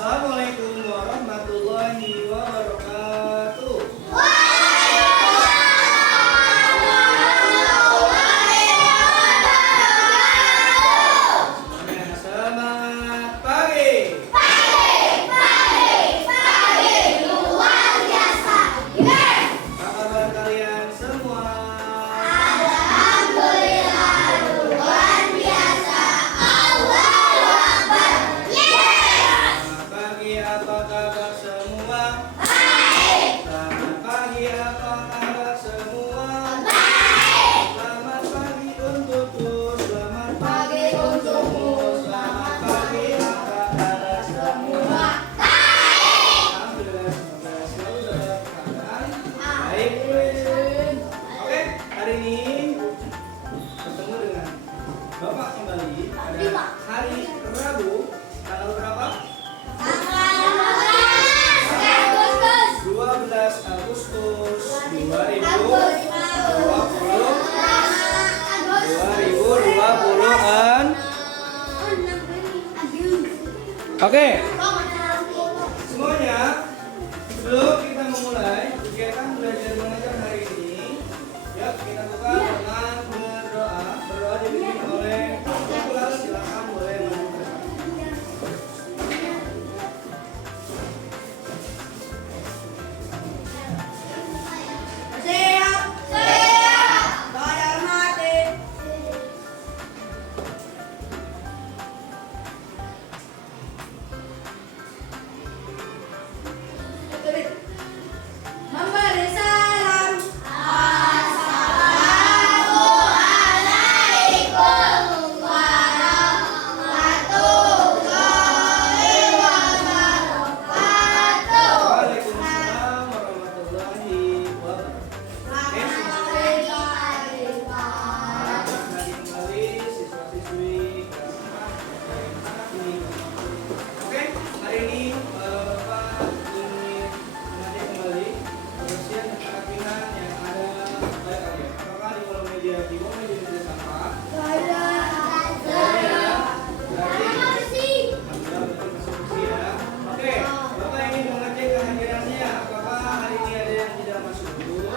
Assalamualaikum warahmatullahi wabarakatuh. Semuanya selamat pagi. Luar biasa. Apa kabar kalian semua? Alhamdulillah luar biasa. Allahu Akbar. Selamat pagi, apa kabar semua? Baik. Selamat pagi, apa kabar semua? Baik. Selamat pagi untukku, selamat Pagi untukmu. selamat pagi, apa kabar semua? Baik. Alhamdulillah, semoga selalu dalam keadaan baik. Oke, hari ini bertemu dengan Bapak kembali pada hari Rabu, tanggal berapa? Agustus. 12 Agustus 2020-an. Oke, semuanya, sebelum kita memulai kegiatan belajar mengajar hari ini, yuk kita buka dengan berdoa. Berdoa dipimpin oleh Bapak. Silakan boleh maju ke depan. Siap. Siap. Bayar mati. Memberi salam. Assalamualaikum warahmatullahi wabarakatuh. Waalaikumsalam warahmatullahi wabarakatuh. Kembali siswa-siswi kelas 4 sampai anak ini. Oke, hari ini Bapak ingin mengajak kembali kebersihan dan kerapihan yang ada pada kalian. Apakah di kolom media di bawah media tidak sampah? Ada ya. Berarti alhamdulillah betul bersih ya. Oke, Bapak ingin mengecek kehadirannya. Apakah hari ini ada yang tidak masuk dulu?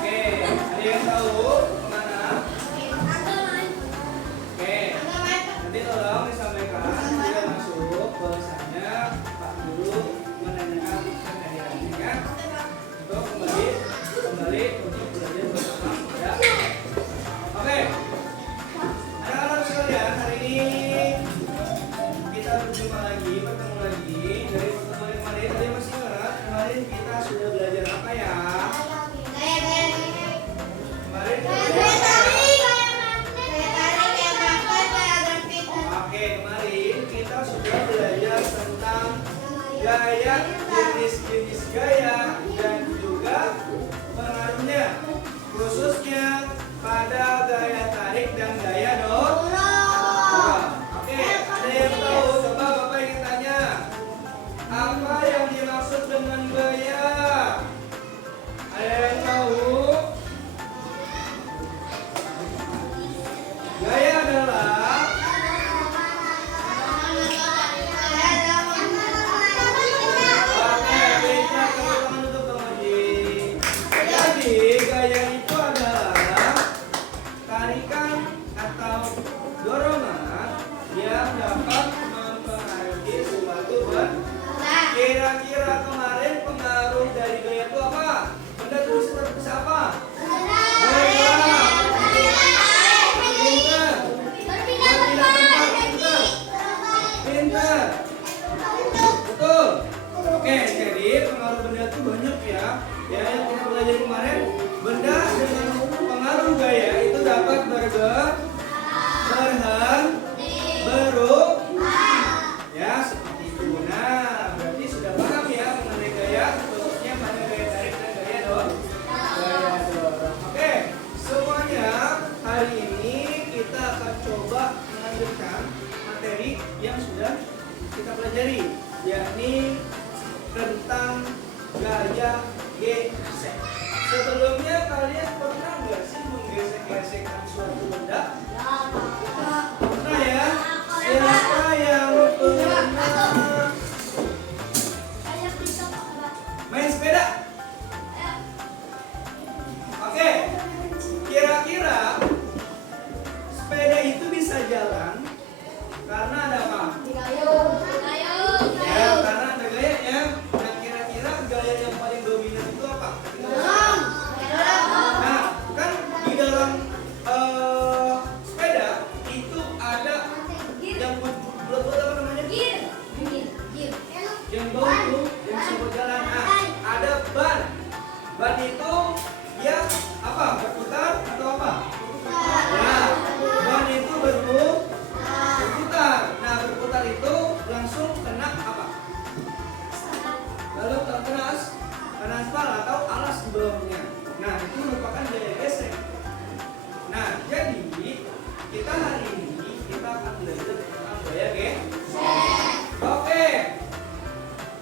Oke, ada yang tahu kemana? Oke, nanti tolong disampaikan tidak masuk bahwasanya Pak Guru menanyakan kehadirannya ya. Untuk kembali untuk belajar bersama ya. Oke, anak-anak sekalian, hari ini kita bertemu lagi dari pertemuan kemarin. Tadi masih ingat kemarin kita sudah belajar apa ya? Kemarin kita Oke, kemarin kita sudah belajar tentang gaya, jenis-jenis gaya dan juga pengaruhnya, khususnya pada gaya tarik dan gaya dorong. Oke, ada yang tahu? Coba Bapak ingin tanya, apa yang dimaksud dengan gaya? Ada yang tahu? Gaya adalah Jadi, gaya itu adalah tarikan atau dorongan yang dapat mempengaruhi suatu benda. Kira-kira kemarin pengaruh dari gaya itu apa? Benda itu bisa apa? Bergerak, pintar, berpindah tempat, pintar. Betul. Oke, jadi pengaruh benda itu banyak ya. Ya, yang kita belajar kemarin, benda dengan pengaruh gaya itu dapat ya seperti itu. Nah, berarti sudah paham ya mengenai gaya, khususnya pada gaya tarik dan gaya dorong. Oke, semuanya hari ini kita akan coba melanjutkan materi yang sudah kita pelajari, yakni tentang gaya gesek. Sebelumnya kalian pernah nggak sih menggesek gesekan suatu benda? Pernah ya? Siapa yang pernah main sepeda? Oke, kira-kira sepeda itu bisa jalan karena ada apa? Ya, karena ada gayanya. Nah, kira-kira gaya yang paling dominan itu apa? Nah, kan di dalam sepeda itu ada yang buat apa namanya? Yang baut tuh, yang bisa buat jalan. Nah, ada ban. Ban itu dia apa? Berputar atau apa? Nah, ban itu berputar. Nah, berputar itu langsung kena apa? Lalu kena aspal atau alas di bawahnya. Nah, itu merupakan gaya gesek. Nah, jadi kita hari ini kita akan belajar tentang gaya gesek. Oke.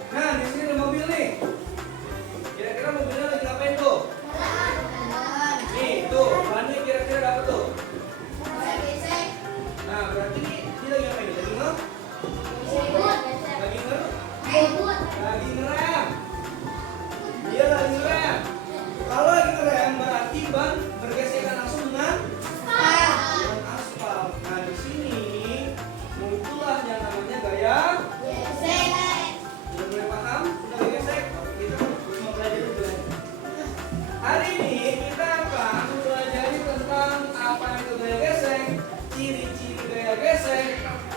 Nah, di sini ada mobil nih. Kira-kira mobilnya lagi ngapain tuh? Nih, tuh, bannya kira-kira dapat tuh. Nah, berarti ini lagi ngapain? Lagi ngerem. Dia lagi ngerem. Kalau lagi ngerem berarti ban bergesekan langsung dengan aspal. Nah, di sini muncullah yang namanya gaya. Sudah mulai paham? Sudah gaya gesek? Kita mau belajar dulu. Hari ini kita akan belajar tentang apa itu gaya gesek, ciri-ciri gaya gesek,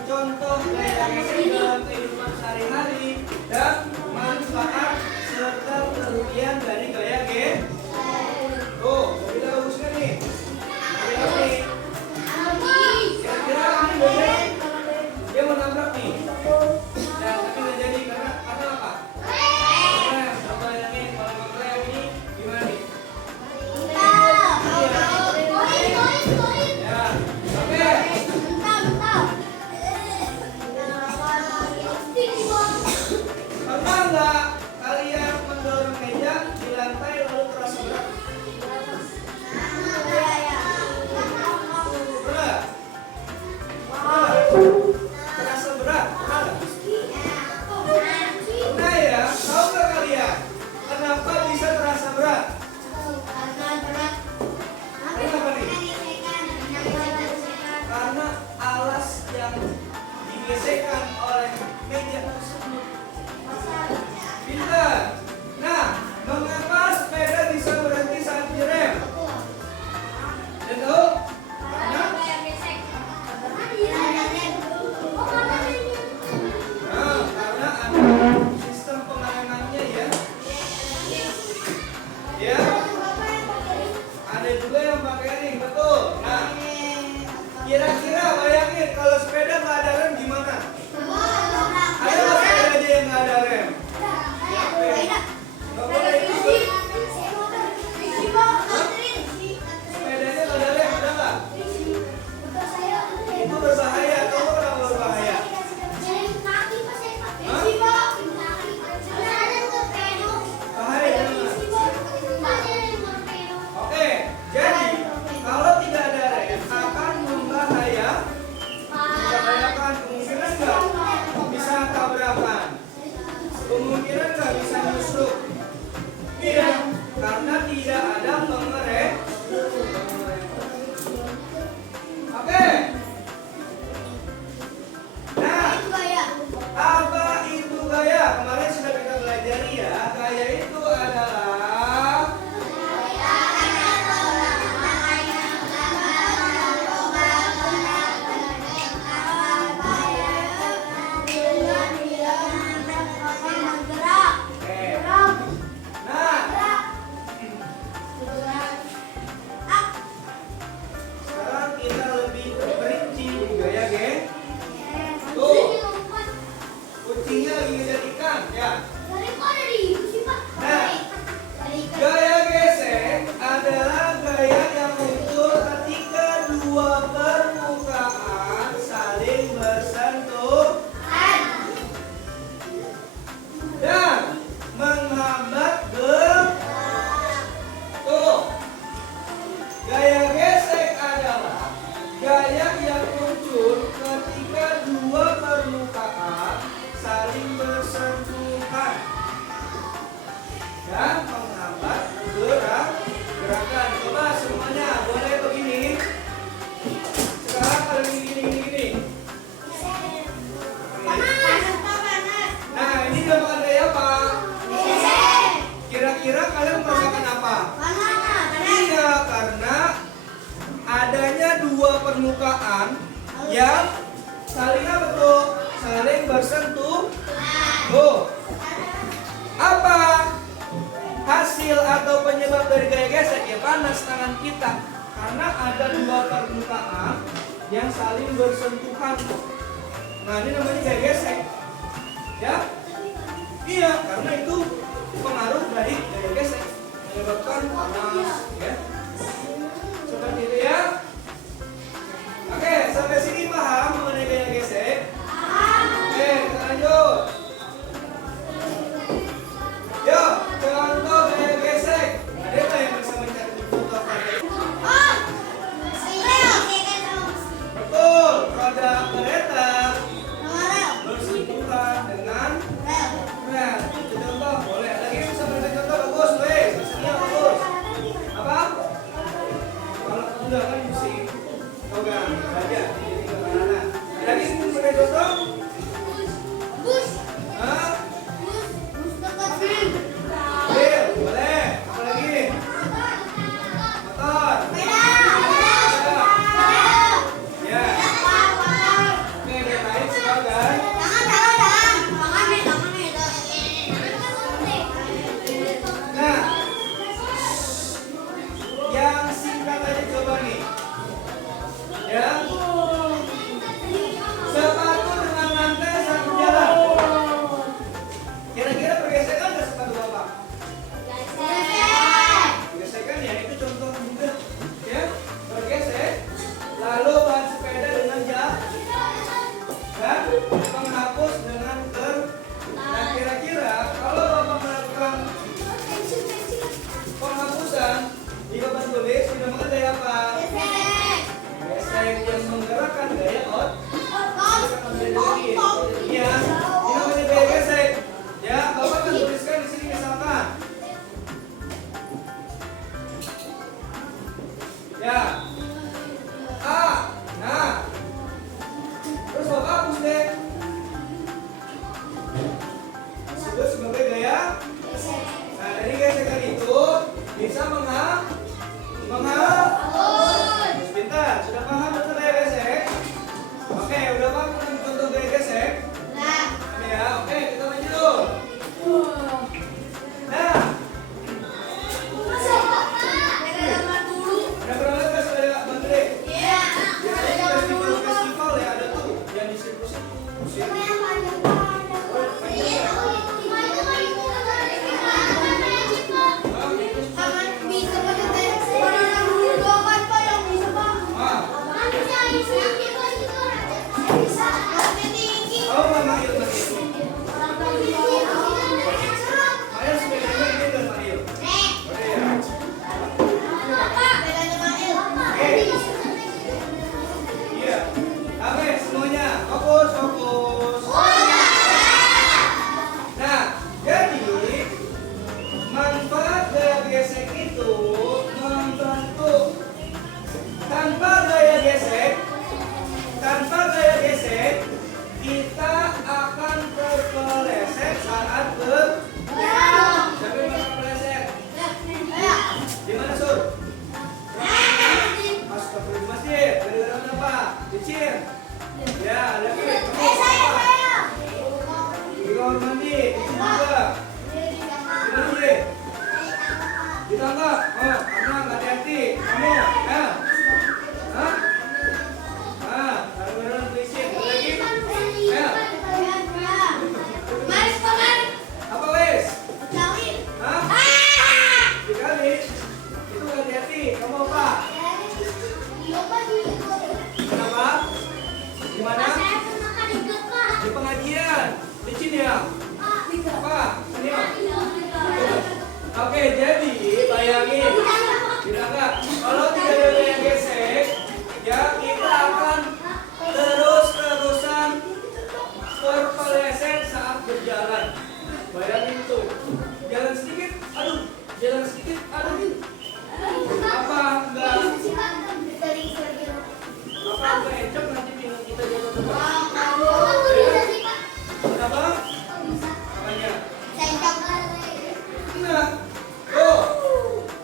contoh gaya gesek dalam kehidupan sehari-hari, dan manfaat serta kerugian dari gaya gesek. Tuh, kita baguskan nih. Kira-kira nih. Kira-kira ini boleh? Dia mau nabrak nih. Nah, tapi nggak jadi karena apa? Rem. Coba bayangin kalau nggak rem ini gimana nih? Ya, oke. Pernah nggak kalian mendorong meja di lantai lalu terasa berat? Berat? Terasa berat? Pernah nggak? Pernah ya? Tahu nggak kalian? Kenapa bisa terasa berat? Kenapa nih? Karena alas yang digesekkan oleh meja tersebut. Pintar. Nah, mengapa sepeda bisa berhenti saat direm? Dan tahu? Karena karena ada sistem pengeremannya ya. Ya. Ada juga yang pakai ring, betul. Nah, kira-kira bayangin kalau sepeda nggak ada rem gimana? Ayo sepeda aja yang nggak ada rem. Nggak boleh itu. Sepedanya nggak ada rem, ada nggak? Itu berbahaya. Tahu kenapa berbahaya? Bahaya jangan. Oke, jadi kalau tidak ada rem akan membahayakan dua permukaan yang saling apa tuh? Saling bersentuh. Apa hasil atau penyebab dari gaya gesek? Ya panas tangan kita. Karena ada dua permukaan yang saling bersentuhan. Nah, ini namanya gaya gesek. Ya? Iya, karena itu pengaruh dari gaya gesek menyebabkan panas, ya. Seperti itu ya. Oke, sampai sini paham mengenai gaya gesek? Oke, kita lanjut. Yo, contoh gaya gesek. Ada nggak yang bisa mencari contoh apa? Betul, roda kereta bersentuhan dengan rel. Itu contoh, boleh. Lagi yang bisa berikan contoh, bagus, weh. Hasilnya bagus. Apa? Kalau enggak kan mesti pegang aja. Jadi ke kanan. Lagi yang bisa berikan contoh? Hah? Mobil, boleh. Apa lagi? Motor. Ya. Oke, dia tarik sebagai. Nah, yang singkat aja coba nih. Ya. Sepatu dengan lantai satu jalan. Kira-kira pergesekan nggak sepatu bapak? Pergesekan ya, itu contoh mudah. Ya, bergesek. Lalu ban sepeda dengan jalan. Dan menghapus dengan ker. Nah, kira-kira kalau bapak melakukan penghapusan di papan tulis sudah mengenai apa? Gesek yang menggerakkan gaya ya, ini namanya gaya gesek. Ya, bapak akan tuliskan di sini misalkan. Ya, A. Nah, terus bapak hapus deh. Disebut sebagai gaya. Nah, dari gesekan itu bisa Sebentar, sudah paham betul gaya gesek? Oke, udah paham contoh gaya gesek? Ini ya, oke, kita lanjut. Nah, ada pernah lihat nggak sepeda Bang Gede? Biasanya festival ya ada tuh yang di sirkus. Oh, Mama Il, Mail sepedanya gede dan Mail. Oke ya. Iya. Oke, semuanya fokus, fokus. Nah, jadi manfaat gaya gesek itu membentuk. Tanpa gaya gesek kita akan terpeleset saat berjalan. Siapa yang bakal terpeleset? Di mana, Sur? Astagfirullah, masjid. Gara-gara apa? Licin. Ya, lagi. Di kamar mandi. Itu juga. Di mana, Ji? Di tangga. Oh, Anang, hati-hati. Kamu, ya. Hah? Ah, gara-gara licin. Lagi. Ya. Apa wes? Hah? Dikali. Itu hati-hati. Kamu apa? Kenapa? Gimana? Di pengajian. Licin ya? Apa? Ini ya? Oke, jadi bayangin. Tidak enggak? Kalau tidak ada gaya gesek, ya kita akan terus-terusan terpeleset saat berjalan. Bayangin tuh, jalan sedikit, aduh, jalan sedikit, aduh. Apa enggak encok nanti bingung kita jalan terus. Kenapa? Makanya. Nah,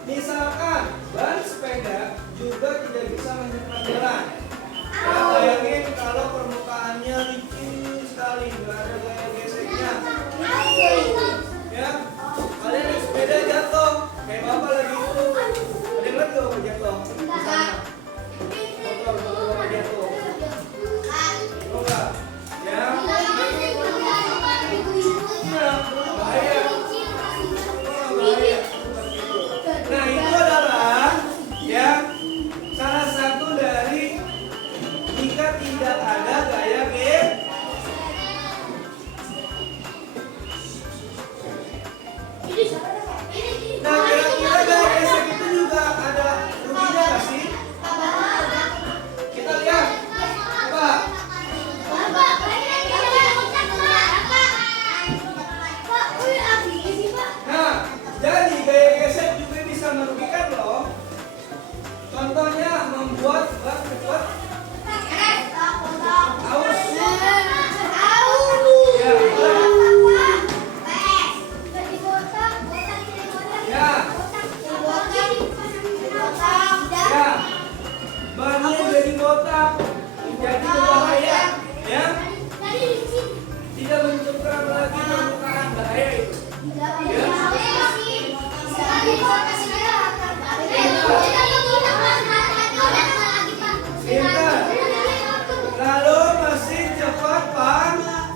misalkan ban sepeda juga tidak bisa menyeberang jalan. Tangannya licin sekali, nggak ada gaya geseknya. Ya, kalian naik sepeda jatuh, kayak bapak lagi itu. Ada yang lihat nggak jatuh? Di sana. Motor bapak jatuh. Oh enggak? Ya. Bahaya. Bahaya. Nah, itu adalah ya salah satu dari jika tidak ada gaya gesek. Nah, kira-kira gaya gesek itu juga ada ruginya nggak sih? Kita lihat. Coba. Nah, jadi gaya gesek juga bisa merugikan loh. Contohnya membuat bak cepat aus. Ya, ya. Bannya jadi botak, jadi berbahaya. Ya, tidak mencengkeram lagi permukaan, bahaya itu. Lalu mesin cepat panas.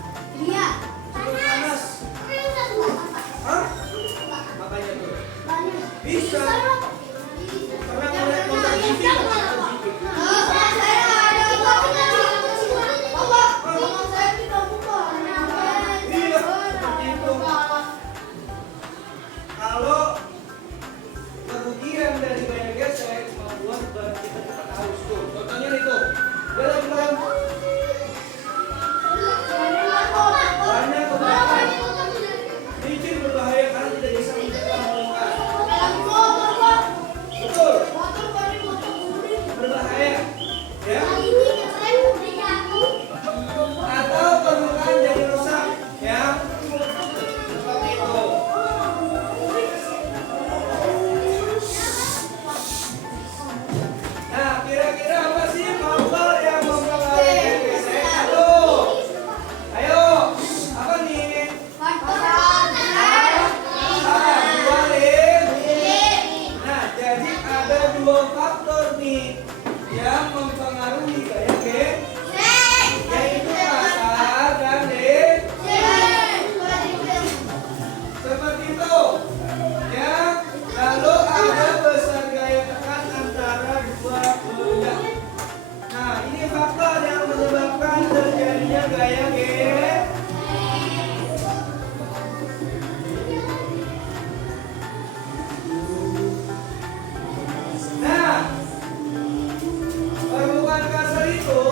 Hah? Makanya tuh bisa. Pernah ngeliat motor GP nggak? Iya, seperti itu. Kalau kerugian dari gaya gesek membuat ban kita cepat aus tuh. Contohnya itu, dia lagi jalan bannya kebakar, licin berbahaya karena tidak bisa mencegah permukaan. Betul, berbahaya, ya. Atau permukaan jadi rusak, ya. Seperti itu. Nah, kira-kira apa sih faktor yang mempengaruhi gaya gesek? Ayo, apa nih? Nah, jadi ada dua faktor nih yang mempengaruhi gaya gesek, yaitu kasar dan seperti itu. Ya, lalu ada besar gaya tekan antara dua benda. Nah, ini faktor yang menyebabkan terjadinya gaya gesek. Nah, permukaan kasar itu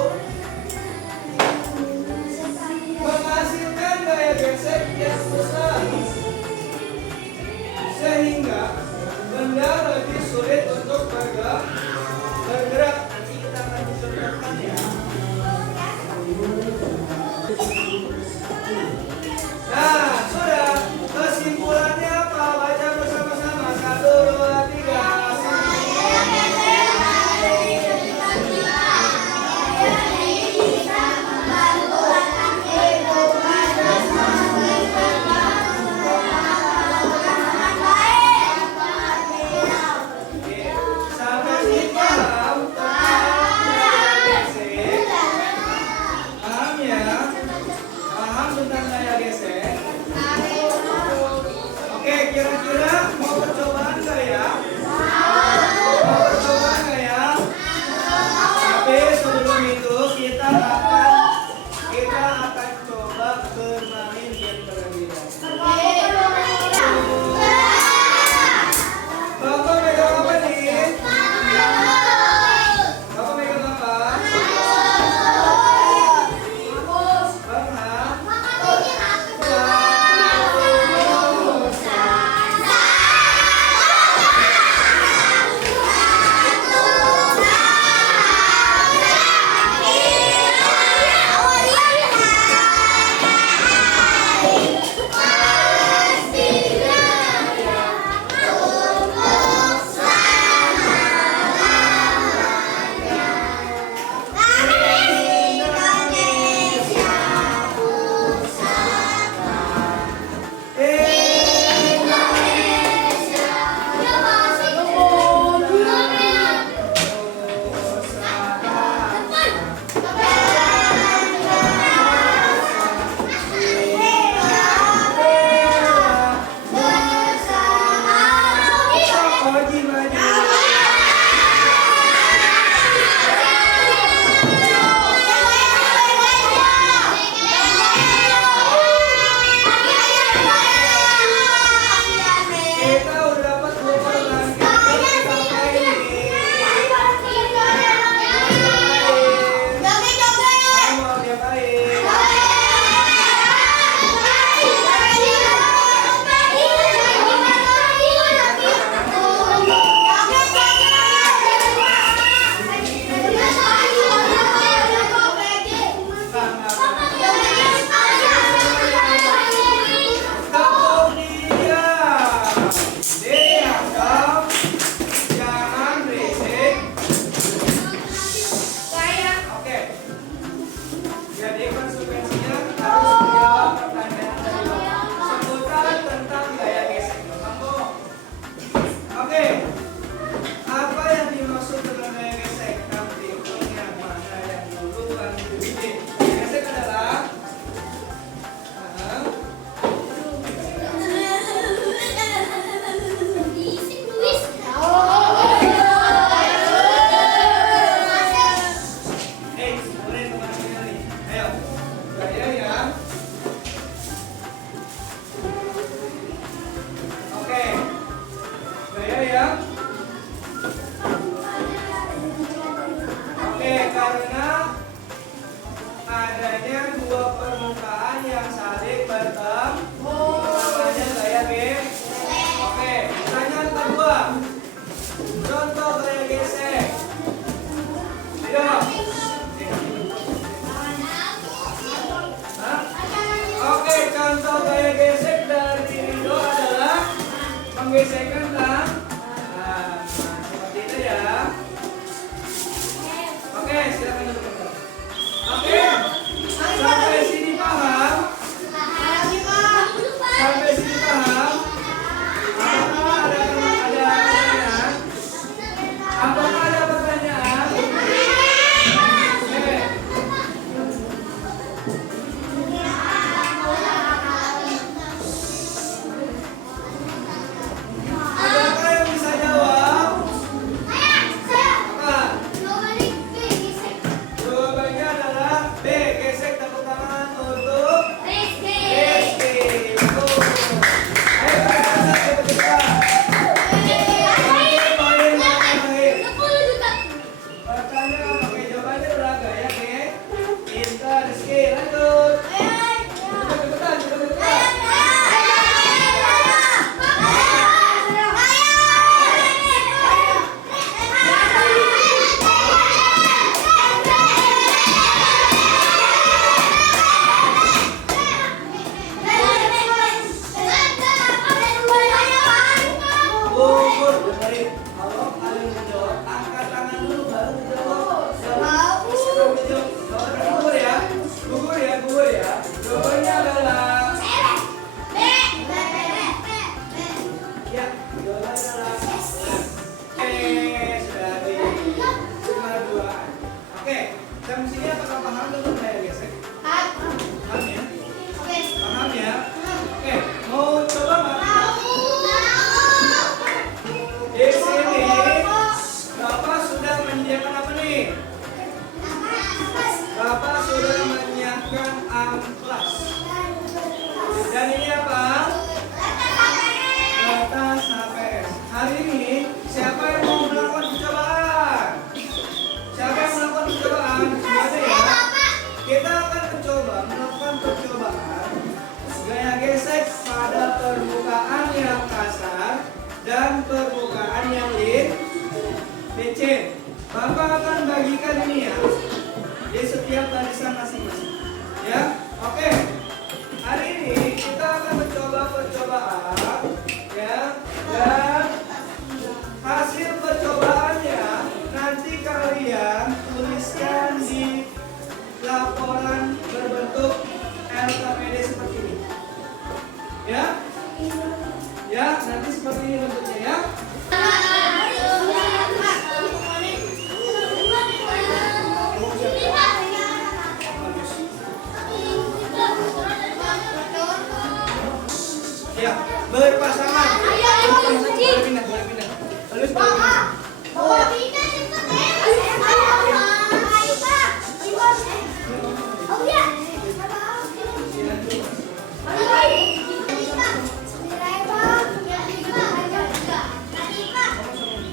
datang. Namanya gaya gesek. Oke, pertanyaan kedua. Contoh gaya gesek. Ayo. Hah? Oke, contoh gaya gesek dari Rido adalah penggesekan tangan. Nah, seperti itu ya. Oke, silakan duduk. Oke, sampai sini paham? Sampai sini paham? Apakah ada pertanyaan? Apakah ada pertanyaan? Oke. Adakah yang bisa jawab? Apa? Jawabannya adalah B. Gesek tepuk tangan untuk Rizky. Betul. Ayo kita cepat-cepat. Poin yang terakhir. Pertanyaan pakai jawabannya adalah gaya pintar. Rizky, lanjut. Cepat-cepat, cepat-cepat. Gugur, dengerin. Kalau kalian menjawab, angkat tangan dulu baru dijawab. Gugur ya. Gugur ya, gugur ya. Jawabannya adalah ya, jawabannya adalah sudah di cuma dua. Oke, jam sini apakah paham dengan gaya gesek? Paham ya? Paham ya? Oke, mau coba nggak? Di sini Bapak sudah menyediakan apa nih? Bapak sudah menyiapkan amplas. Dan ini apa? Kertas HPS. Hari ini siapa yang mau melakukan percobaan? Siapa yang melakukan percobaan? Semuanya ya. Kita akan melakukan percobaan gaya gesek pada permukaan yang kasar dan permukaan yang licin. Bapak akan bagikan ini ya di setiap barisan masing-masing. Ya, oke. Hari ini kita akan mencoba percobaan, ya, dan hasil percobaannya nanti kalian tuliskan di laporan berbentuk LKPD seperti ini. Ya, ya, nanti seperti ini bentuknya ya. Ya, berpasangan. Boleh pindah, boleh pindah. Halus, boleh pindah.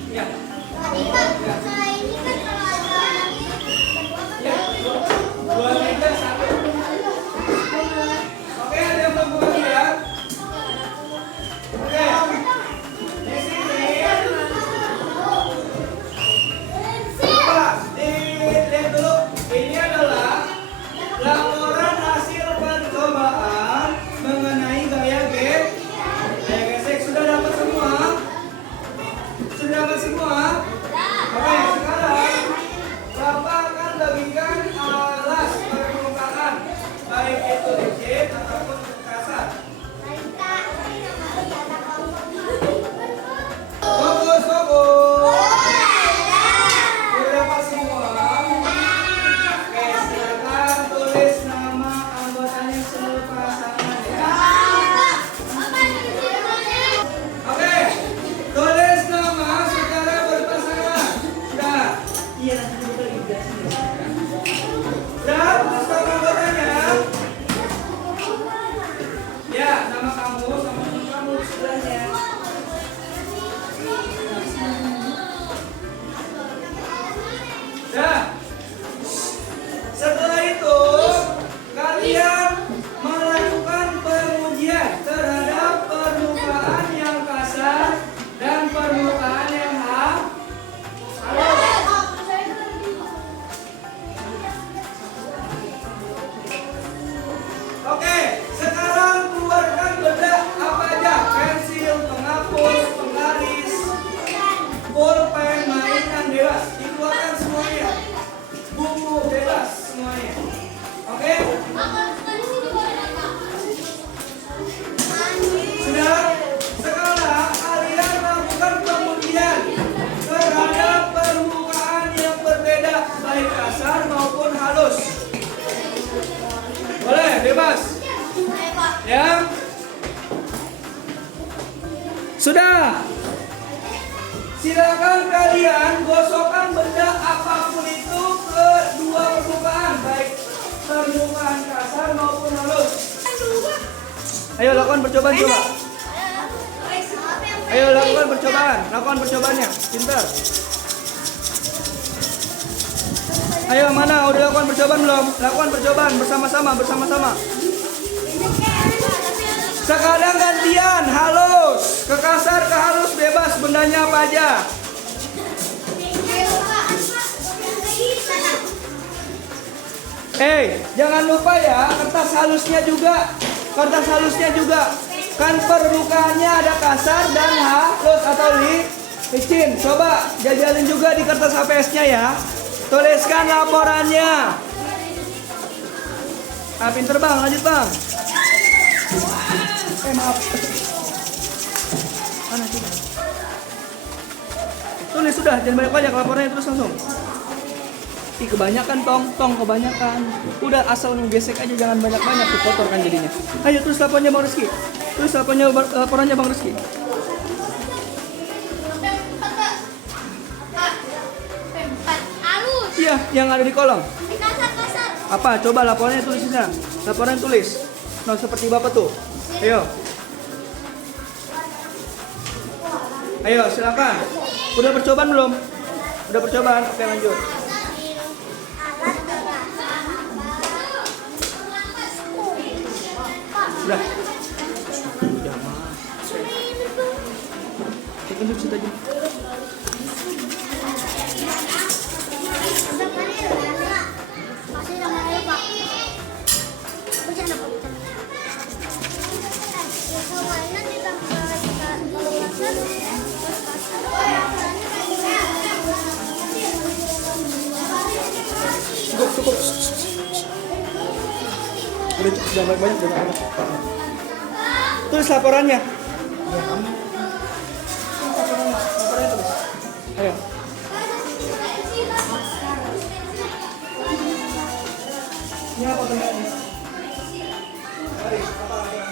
Ya, ya, dua meja satu. Oke, ada yang belum buka ya? Oke, di sini. Coba dilihat dulu. Ini adalah laporan hasil percobaan mengenai gaya gesek. Sudah dapat semua? Sudah dapat semua? Oke. Ayo lakukan percobaan coba. Ayo lakukan percobaan. Lakukan percobaannya. Pintar. Ayo mana? Udah lakukan percobaan belum? Lakukan percobaan bersama-sama. Sekarang gantian, halus. Ke kasar, ke halus, bebas. Bendanya apa aja? Jangan lupa ya, kertas halusnya juga. Kan permukaannya ada kasar dan halus atau licin. Coba jajalin juga di kertas HPS-nya ya. Tuliskan laporannya. Pinter bang, lanjut bang. Maaf. Mana sih? Tulis sudah, jangan banyak-banyak laporannya, terus langsung. Kebanyakan kebanyakan. Udah asal ngegesek aja, jangan banyak-banyak, tuh kotor kan jadinya. Ayo tulis laporannya Bang Rizky. Laporannya Bang Rizky. Iya, yang ada di kolom. Apa? Coba laporannya tulis di sana. Laporannya tulis. Nah, seperti Bapak tuh. Ayo, silakan. Udah percobaan belum? Udah percobaan. Oke, lanjut. Udah. Udah, Mas. Kita duduk situ aja. Cukup. Udah cukup, jangan banyak. Tulis laporannya. Laporannya tulis. Ayo. Ini apa tandanya? Mari, apa laporannya?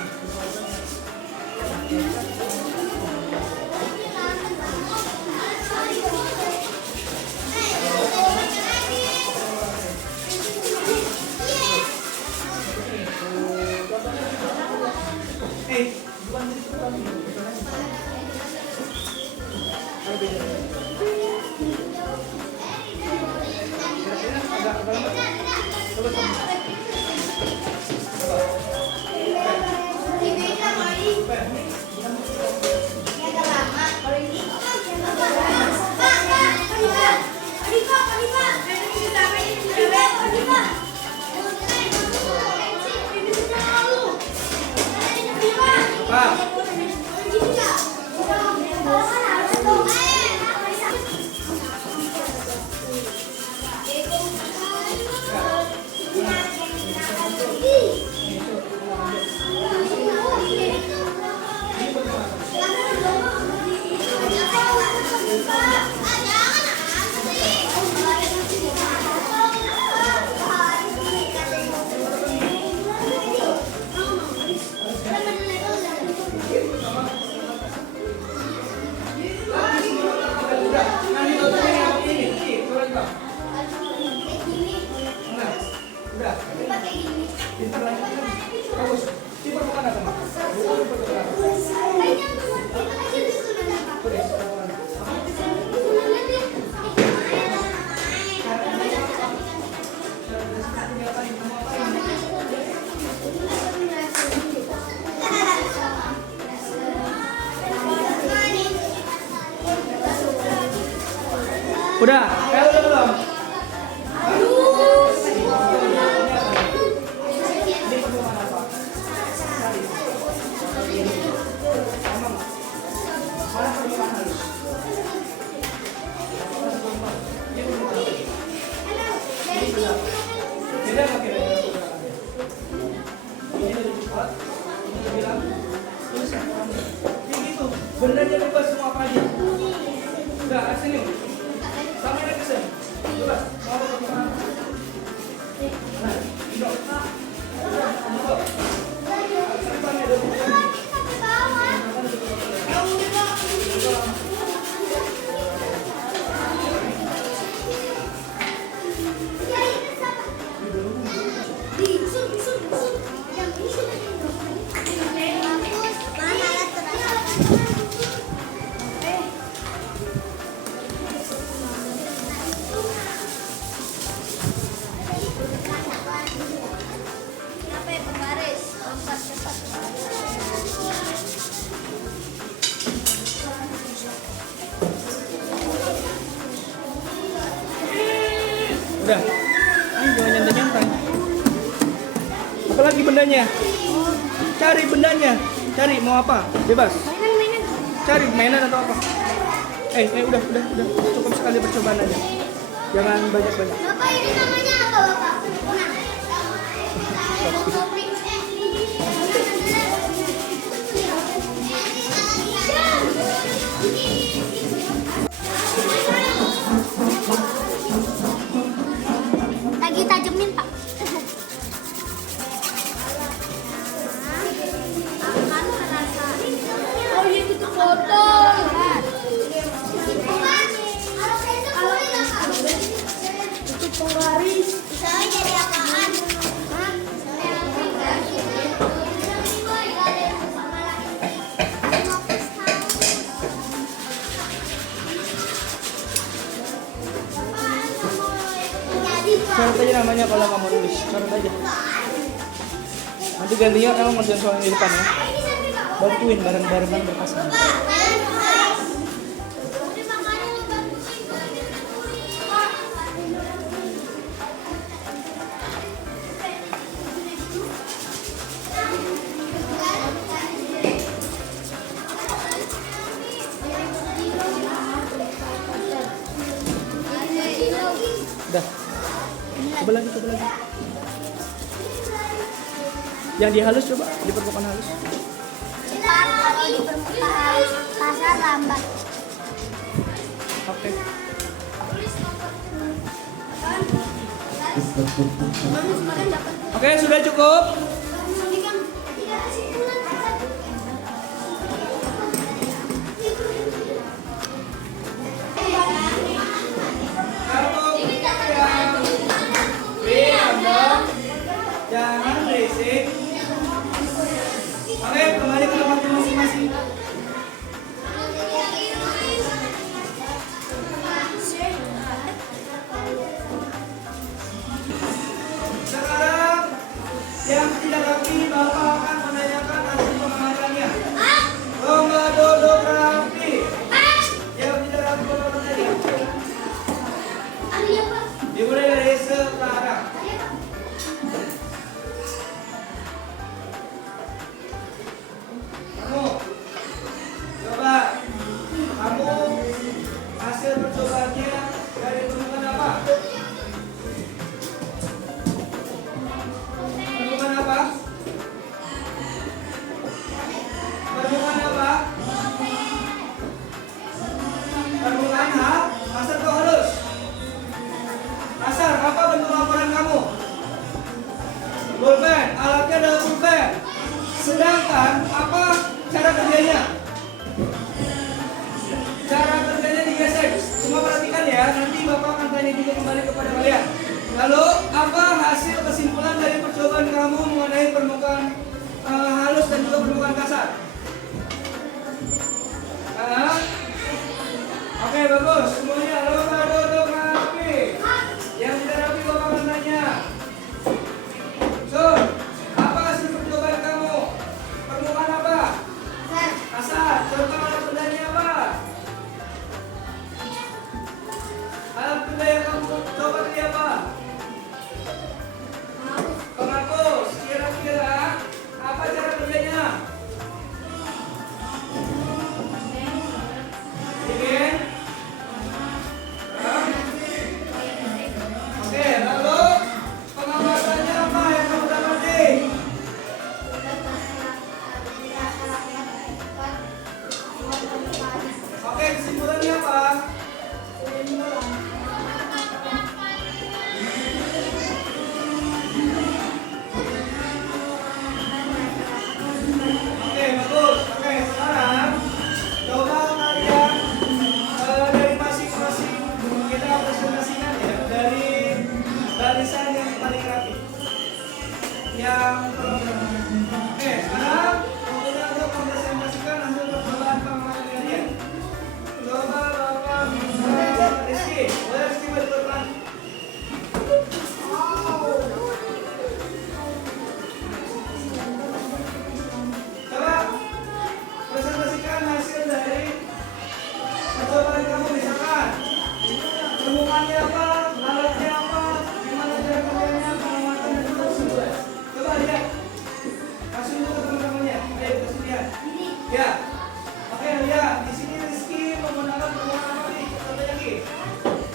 Udah, udah belum? Bendanya bebas semua apa aja. Udah, sini. Sama lagi sih. Coba, mau apa kemana? Nah, hidung. Udah. Ayo jangan nyantai-nyantai. Apalagi bendanya? Cari bendanya. Cari mau apa? Bebas. Cari mainan atau apa? Udah. Cukup sekali percobaan aja. Jangan banyak-banyak. Bapak ini namanya apa, Bapak? Lagi tajemin, Pak. Oh iya, itu foto. Itu penggaris. Bisa jadi apaan? Hah? Coret aja namanya kalau kamu nulis. Coret aja. Nanti gantinya kamu ngerjain soal yang di depan ya. Bantuin bareng-barengan berpasangan. Udah. Coba lagi. Yang dihalus coba, di permukaan halus. Cepat, kalau di permukaan kasar lambat. Oke. Oke, sudah cukup. Jangan berisik. Oke, kembali ke tempatnya masing-masing. Sekarang yang tidak rapi, Bapak akan menanyakan hasil pengamatannya. Lomba dodok rapi. Yang tidak rapi, Bapak bertanya. Dimulai dari sekarang. Kamu hasil percobaannya dari permukaan apa? Permukaan apa? Permukaan apa? Permukaan kasar atau halus? Kasar. Apa bentuk laporan kamu? Pulpen. Alatnya adalah pulpen. Sedangkan apa cara kerjanya? Cara kerjanya digesek. Semua perhatikan ya. Nanti Bapak akan tanya juga kembali kepada kalian. Lalu apa hasil kesimpulan dari percobaan kamu mengenai permukaan halus dan juga permukaan kasar? Oke, bagus. Semuanya lomba dodok rapi. Yang tidak rapi Bapak akan tanya. So, apa hasil percobaan kamu? Permukaan apa? Kasar. Contoh alat bendanya apa? Alat benda yang kamu coba tadi apa? Penghapus. Kira-kira apa cara kerjanya? Dingin? Oke, lalu pengawasannya apa yang kamu dapati? Oke, kesimpulannya apa? Oke, bagus. Oke, sekarang coba kalian dari masing-masing kita presentasikan ya dari barisan yang paling rapi. Oke, sekarang waktunya untuk mempresentasikan hasil percobaan pengamatan kalian. Coba Bapak Rizky, boleh Rizky balik ke depan. Coba presentasikan hasil dari percobaan kamu, misalkan permukaannya apa, alatnya apa, lihat. Kasih dulu ke teman-temannya. Ayo kasih lihat. Ya. Oke, lihat. Di sini Rizky menggunakan permukaan apa nih? Coba lagi.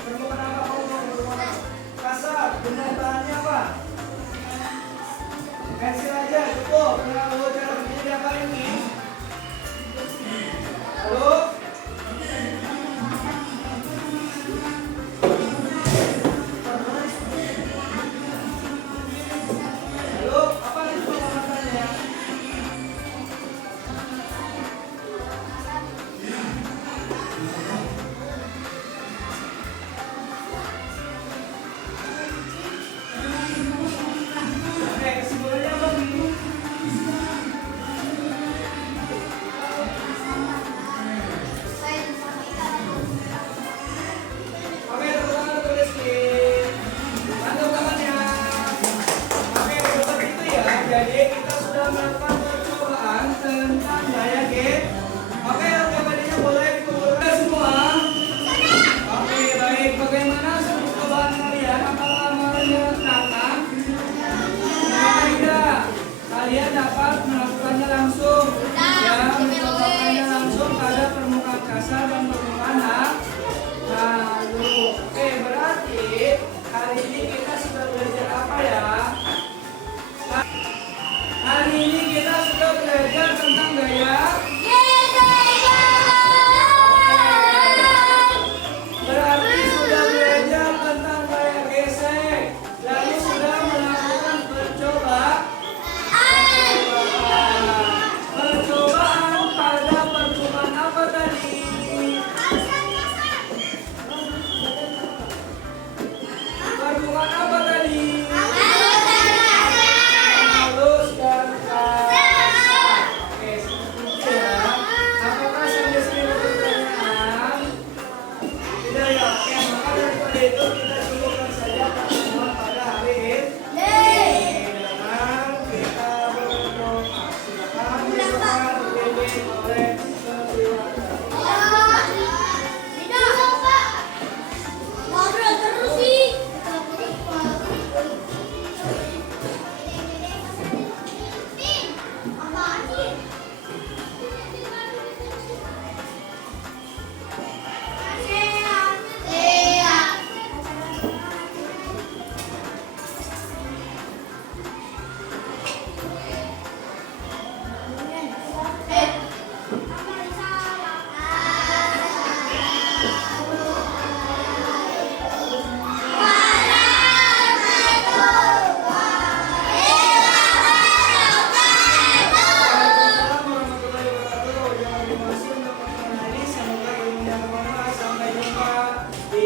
Permukaan apa kamu mau permukaan? Kasar. Benang bahannya apa? Pensil aja, cukup. Lalu cara kerjanya diapain nih? Lalu apa itu pengamatannya? Oke, kesimpulannya apa nih? Oke, tepuk tangan untuk Rizky. Tepuk tangannya. Oke, seperti itu ya. Jadi kita sudah melakukan percobaan tentang gaya G. Oke, jawabannya boleh dikumpulkan semua. Oke, baik. Bagaimana percobaan kalian? Apakah menyenangkan? Tidak. Kalian dapat melakukannya langsung. Ya, mencobakannya langsung pada permukaan kasar dan permukaan halus. Oke, berarti hari ini kita sudah belajar apa ya? Hari ini kita sudah belajar tentang gaya. Berarti sudah belajar tentang gaya gesek. Lalu sudah melakukan percobaan pada permukaan apa tadi? Permukaan apa tadi? Halus dan kasar. Oke, seperti itu ya. Apakah sampai sini ada pertanyaan? Tidak ya. Oke, maka daripada itu kita cukupkan saja pertemuan pada hari ini. Dengan kita berdoa. Silakan dipimpin oleh keluarga. Ngobrol terus sih. Apaan sih? Waalaikumsalam warahmatullahi wabarakatuh. Jangan dimasuk untuk pertemuan ini. Semoga ilmunya bermanfaat. Sampai jumpa di